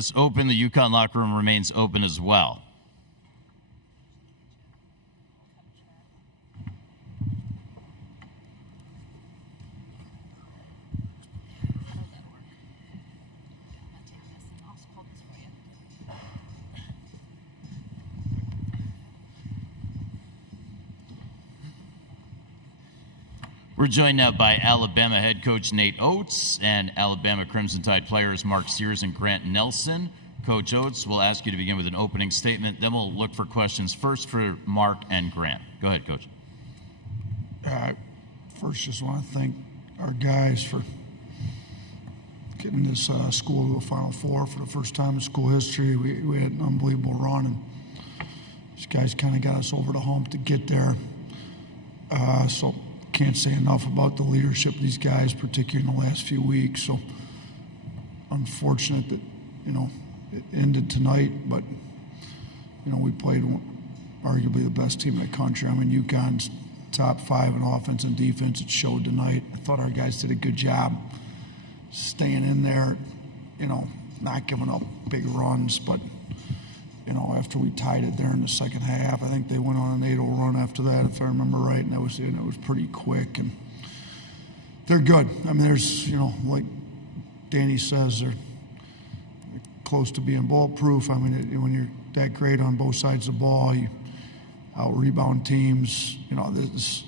is open. The UConn locker room remains open as well. We're joined now by Alabama head coach Nate Oates and Alabama Crimson Tide players Mark Sears and Grant Nelson. Coach Oates, we'll ask you to begin with an opening statement, then we'll look for questions first for Mark and Grant. Go ahead, Coach. First, just want to thank our guys for getting this school to a Final Four for the first time in school history. We had an unbelievable run, and these guys kind of got us over the hump to get there. So can't say enough about the leadership of these guys, particularly in the last few weeks. So unfortunate that, it ended tonight, but, we played arguably the best team in the country. I mean, UConn's top 5 in offense and defense. It showed tonight. I thought our guys did a good job staying in there, not giving up big runs, but, after we tied it there in the second half, I think they went on an 8-0 run after that, if I remember right, and it was pretty quick. And they're good. I mean, there's, like Danny says, they're close to being bulletproof. I mean, when you're that great on both sides of the ball, you out-rebound teams. The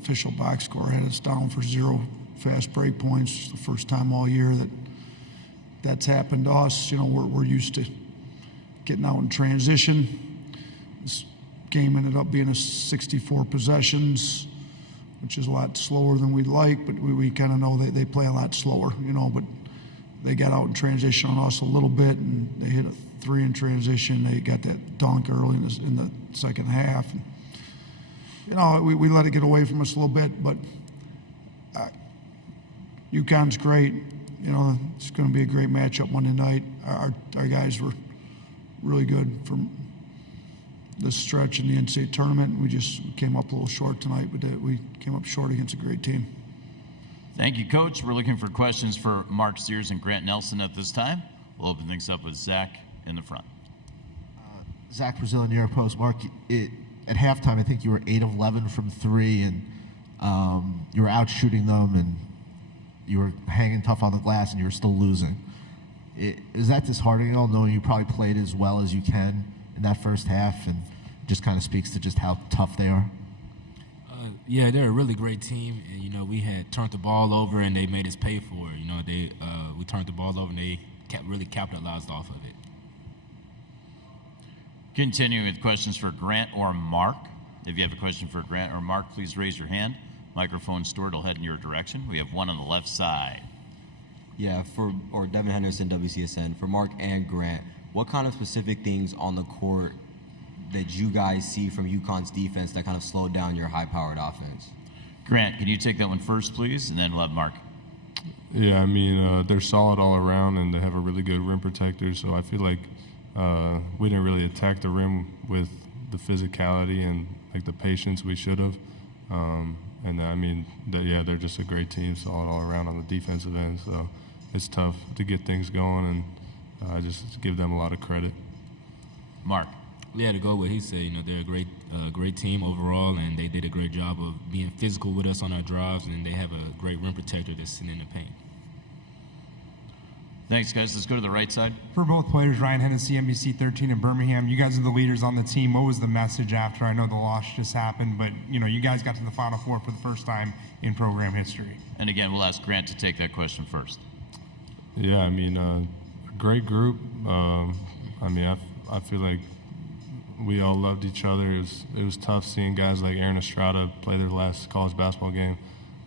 official box score had us down for 0 fast break points. It's the first time all year that's happened to us. We're used to getting out in transition. This game ended up being a 64 possessions, which is a lot slower than we'd like, but we kind of know they play a lot slower, but they got out in transition on us a little bit, and they hit a 3 in transition. They got that dunk early in the second half. And, we let it get away from us a little bit, but UConn's great. It's going to be a great matchup Monday night. Our guys were really good from this stretch in the NCAA tournament. We just came up a little short tonight, but we came up short against a great team. Thank you, Coach. We're looking for questions for Mark Sears and Grant Nelson at this time. We'll open things up with Zach in the front. Zach Brazil, New York Post. Mark, at halftime, I think you were 8 of 11 from 3, and you were out shooting them, and you were hanging tough on the glass, and you were still losing. Is that disheartening at all, knowing you probably played as well as you can in that first half, and just kind of speaks to just how tough they are? Yeah, they're a really great team, and we had turned the ball over, and they made us pay for it. We turned the ball over, and they really capitalized off of it. Continuing with questions for Grant or Mark. If you have a question for Grant or Mark, please raise your hand. Microphone stored will head in your direction. We have one on the left side. Yeah, or Devin Henderson, WCSN. For Mark and Grant, what kind of specific things on the court that you guys see from UConn's defense that kind of slowed down your high-powered offense? Grant, can you take that one first, please, and then we'll have Mark. Yeah, I mean, they're solid all around, and they have a really good rim protector, so I feel like we didn't really attack the rim with the physicality and the patience we should have. And I mean, they're just a great team, solid all around on the defensive end. So it's tough to get things going, and I just give them a lot of credit. Mark. Yeah, to go what he said, they're a great team overall, and they did a great job of being physical with us on our drives, and they have a great rim protector that's sitting in the paint. Thanks, guys. Let's go to the right side. For both players, Ryan Hennessy, NBC 13 in Birmingham. You guys are the leaders on the team. What was the message after? I know the loss just happened, but you guys got to the Final Four for the first time in program history. And again, we'll ask Grant to take that question first. Yeah, I mean, great group. I feel like we all loved each other. It was tough seeing guys like Aaron Estrada play their last college basketball game.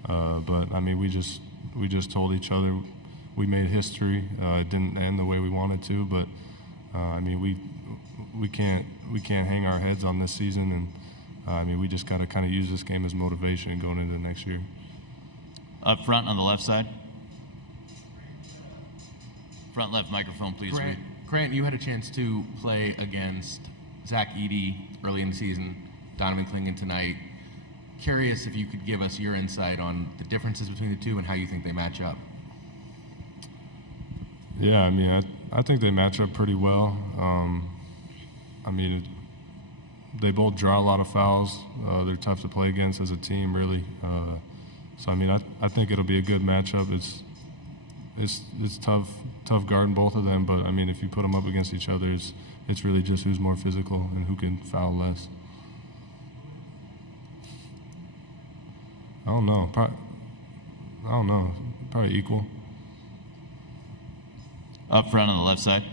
But I mean, we just told each other we made history. It didn't end the way we wanted to, but I mean, we can't hang our heads on this season, and I mean, we just got to kind of use this game as motivation going into next year. Up front on the left side. Front left microphone, please. Grant, you had a chance to play against Zach Edey early in the season, Donovan Clingan tonight. Curious if you could give us your insight on the differences between the two and how you think they match up. Yeah, I mean, I think they match up pretty well. I mean, they both draw a lot of fouls. They're tough to play against as a team, really. So I mean, I think it'll be a good matchup. It's tough guarding both of them, but I mean, if you put them up against each other, it's really just who's more physical and who can foul less. I don't know. Probably equal. Up front on the left side.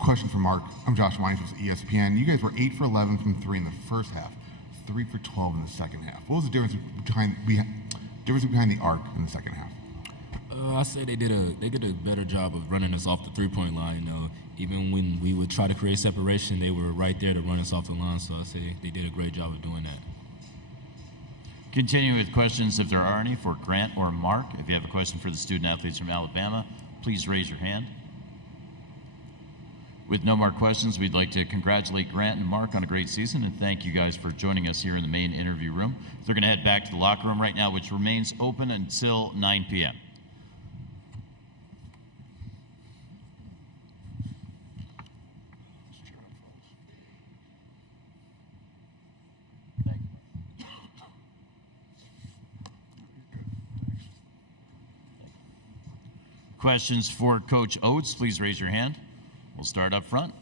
Question for Mark. I'm Josh Wines with ESPN. You guys were 8 for 11 from 3 in the first half, 3 for 12 in the second half. What was the difference behind the arc in the second half? I say they did a better job of running us off the three-point line. You know, even when we would try to create separation, they were right there to run us off the line. So I say they did a great job of doing that. Continuing with questions, if there are any, for Grant or Mark. If you have a question for the student athletes from Alabama, please raise your hand. With no more questions, we'd like to congratulate Grant and Mark on a great season and thank you guys for joining us here in the main interview room. They're going to head back to the locker room right now, which remains open until 9 p.m. Questions for Coach Oates, please raise your hand. We'll start up front.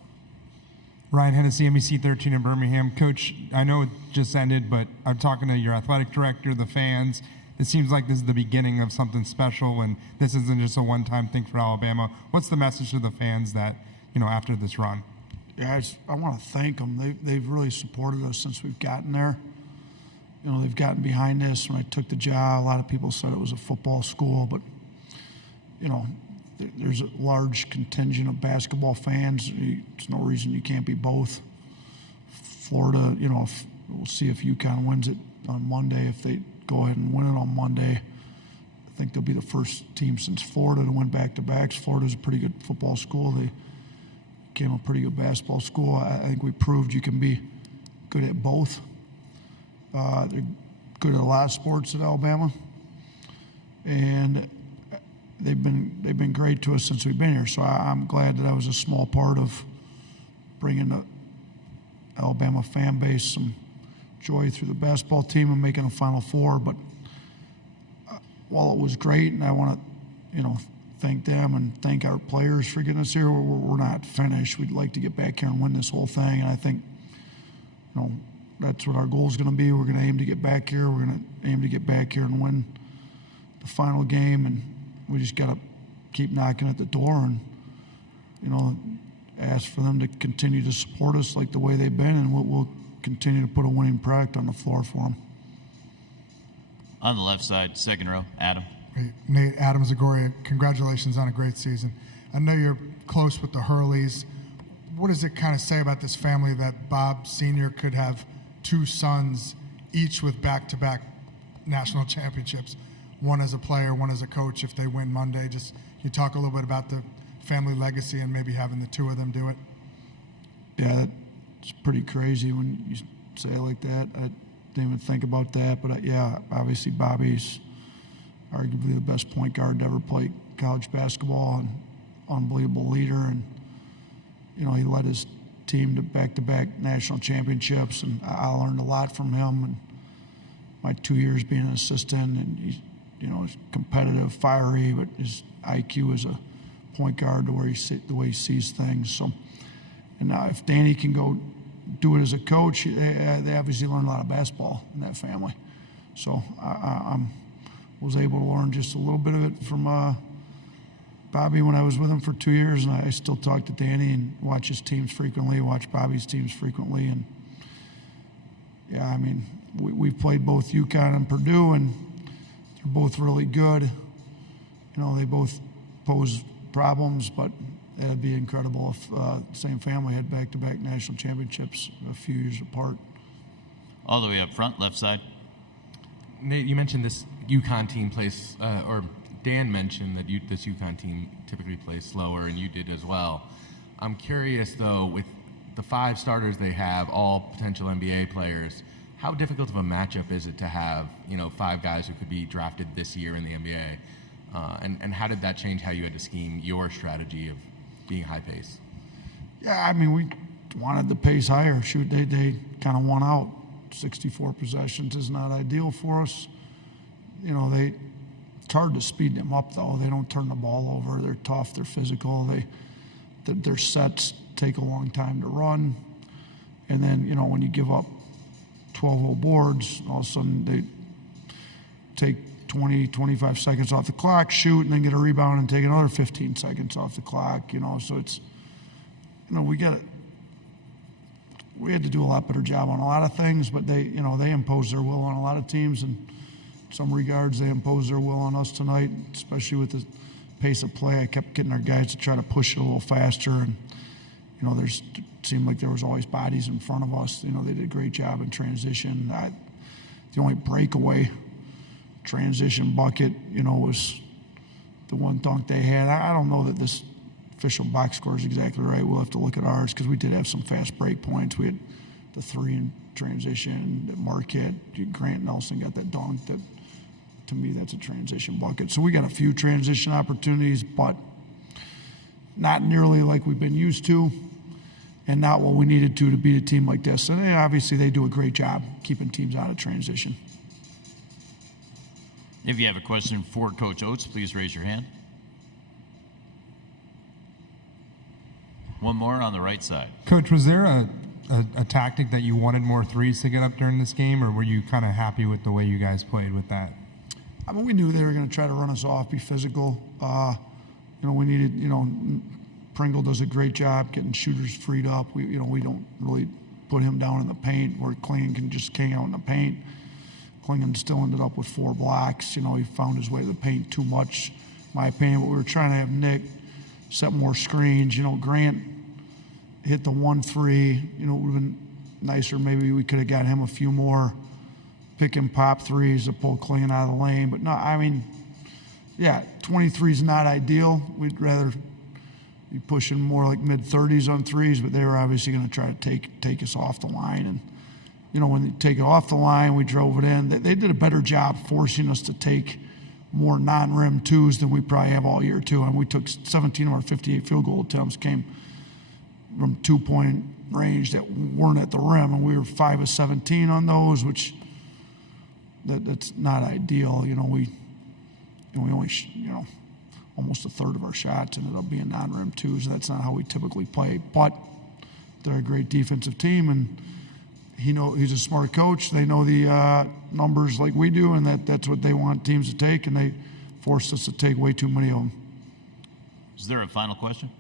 Ryan Hennessy, NBC 13 in Birmingham. Coach, I know it just ended, but I'm talking to your athletic director, the fans. It seems like this is the beginning of something special, and this isn't just a one-time thing for Alabama. What's the message to the fans that, after this run? Yeah, I want to thank them. They've really supported us since we've gotten there. They've gotten behind us. When I took the job, a lot of people said it was a football school, but there's a large contingent of basketball fans. There's no reason you can't be both. Florida, we'll see if UConn wins it on Monday. If they go ahead and win it on Monday, I think they'll be the first team since Florida to win back-to-backs. Florida's a pretty good football school. They became a pretty good basketball school. I think we proved you can be good at both. They're good at a lot of sports at Alabama. And they've been great to us since we've been here. So I'm glad that I was a small part of bringing the Alabama fan base some joy through the basketball team and making a Final Four. But while it was great, and I want to, thank them and thank our players for getting us here, we're not finished. We'd like to get back here and win this whole thing. And I think, that's what our goal is going to be. We're going to aim to get back here. We're going to aim to get back here and win the final game. And we just got to keep knocking at the door and, ask for them to continue to support us like the way they've been, and we'll continue to put a winning product on the floor for them. On the left side, second row, Adam. Hey, Nate, Adam Zagoria, congratulations on a great season. I know you're close with the Hurleys. What does it kind of say about this family that Bob Sr. could have two sons, each with back-to-back national championships? One as a player, one as a coach, if they win Monday. Just you talk a little bit about the family legacy and maybe having the two of them do it. Yeah, it's pretty crazy when you say it like that. I didn't even think about that, but obviously Bobby's arguably the best point guard to ever play college basketball and unbelievable leader, and he led his team to back-to-back national championships, and I learned a lot from him. And my 2 years being an assistant, and he's competitive, fiery, but his IQ as a point guard, the way he sees things. So, and now if Danny can go do it as a coach, they obviously learn a lot of basketball in that family. So I was able to learn just a little bit of it from Bobby when I was with him for 2 years, and I still talk to Danny and watch his teams frequently, watch Bobby's teams frequently, and we've played both UConn and Purdue, and they're both really good. They both pose problems, but it'd be incredible if the same family had back-to-back national championships a few years apart. All the way up front, left side. Nate, you mentioned this UConn team plays, or Dan mentioned that this UConn team typically plays slower, and you did as well. I'm curious, though, with the 5 starters they have, all potential NBA players, how difficult of a matchup is it to have, 5 guys who could be drafted this year in the NBA And how did that change how you had to scheme your strategy of being high pace? Yeah, I mean, we wanted the pace higher. Shoot, they kind of won out. 64 possessions is not ideal for us. You know, it's hard to speed them up, though. They don't turn the ball over. They're tough. They're physical. Their sets take a long time to run. And then, you know, when you give up 12-0 boards, all of a sudden they take 20, 25 seconds off the clock, shoot, and then get a rebound and take another 15 seconds off the clock, you know. So it's, you know, we had to do a lot better job on a lot of things, but they impose their will on a lot of teams, and in some regards they imposed their will on us tonight, especially with the pace of play. I kept getting our guys to try to push it a little faster, and you know, it seemed like there was always bodies in front of us. You know, they did a great job in transition. The only breakaway transition bucket, you know, was the one dunk they had. I don't know that this official box score is exactly right. We'll have to look at ours because we did have some fast break points. We had the 3 in transition that Mark hit. Grant Nelson got that dunk. That, to me, that's a transition bucket. So we got a few transition opportunities, but not nearly like we've been used to, and not what we needed to beat a team like this. And obviously they do a great job keeping teams out of transition. If you have a question for Coach Oates, please raise your hand. One more on the right side. Coach, was there a tactic that you wanted more threes to get up during this game, or were you kind of happy with the way you guys played with that? I mean, we knew they were going to try to run us off, be physical. You know, we needed, you know, Pringle does a great job getting shooters freed up. We don't really put him down in the paint where Klingon can just hang out in the paint. Klingon still ended up with 4 blocks. You know, he found his way to the paint too much, in my opinion. But we were trying to have Nick set more screens. You know, Grant hit the 1-3. You know, it would have been nicer. Maybe we could have got him a few more pick and pop threes to pull Klingon out of the lane. But no, I mean, yeah, 23 is not ideal. We'd rather be pushing more like mid-30s on threes, but they were obviously going to try to take us off the line. And, you know, when they take it off the line, we drove it in. They did a better job forcing us to take more non-rim twos than we probably have all year, too. And we took 17 of our 58 field goal attempts came from 2-point range that weren't at the rim, and we were 5 of 17 on those, which that's not ideal. You know, we only, you know, almost a third of our shots ended up being non-rim twos. That's not how we typically play, but they're a great defensive team, and he's a smart coach. They know the numbers like we do, and that's what they want teams to take, and they forced us to take way too many of them. Is there a final question?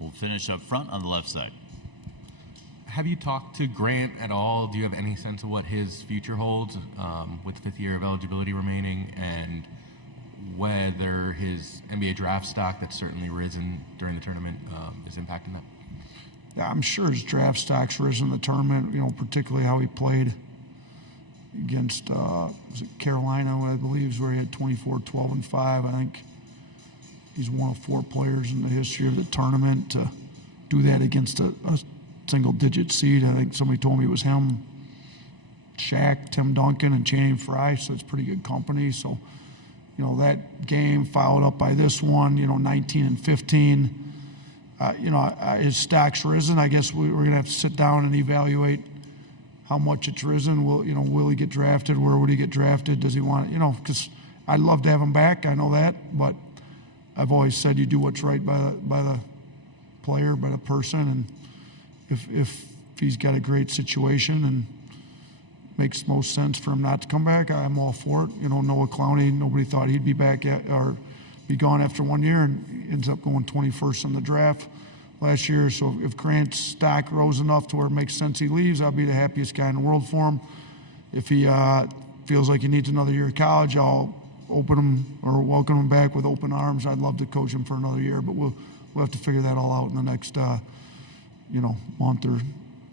We'll finish up front on the left side. Have you talked to Grant at all? Do you have any sense of what his future holds with the 5th year of eligibility remaining, and whether his NBA draft stock that's certainly risen during the tournament is impacting that? Yeah, I'm sure his draft stock's risen in the tournament, you know, particularly how he played against was it Carolina, I believe, is where he had 24, 12, and 5. I think he's one of 4 players in the history of the tournament to do that against a single-digit seed. I think somebody told me it was him, Shaq, Tim Duncan, and Channing Frye, so it's pretty good company. So, you know, that game followed up by this one, you know, 19 and 15. You know, his stock's risen. I guess we're going to have to sit down and evaluate how much it's risen. Will he get drafted? Where would he get drafted? Does he want it? You know, because I'd love to have him back. I know that, but I've always said you do what's right by the player, by the person, and if he's got a great situation and makes most sense for him not to come back, I'm all for it. You know, Noah Clowney, nobody thought he'd be back or be gone after 1 year, and ends up going 21st in the draft last year. So if Grant's stock rose enough to where it makes sense he leaves, I'll be the happiest guy in the world for him. If he feels like he needs another year of college, I'll open him or welcome him back with open arms. I'd love to coach him for another year, but we'll have to figure that all out in the next month or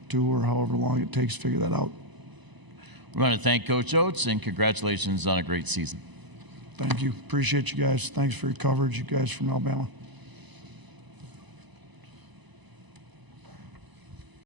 2 or however long it takes to figure that out. We want to thank Coach Oates and congratulations on a great season. Thank you. Appreciate you guys. Thanks for your coverage, you guys from Alabama.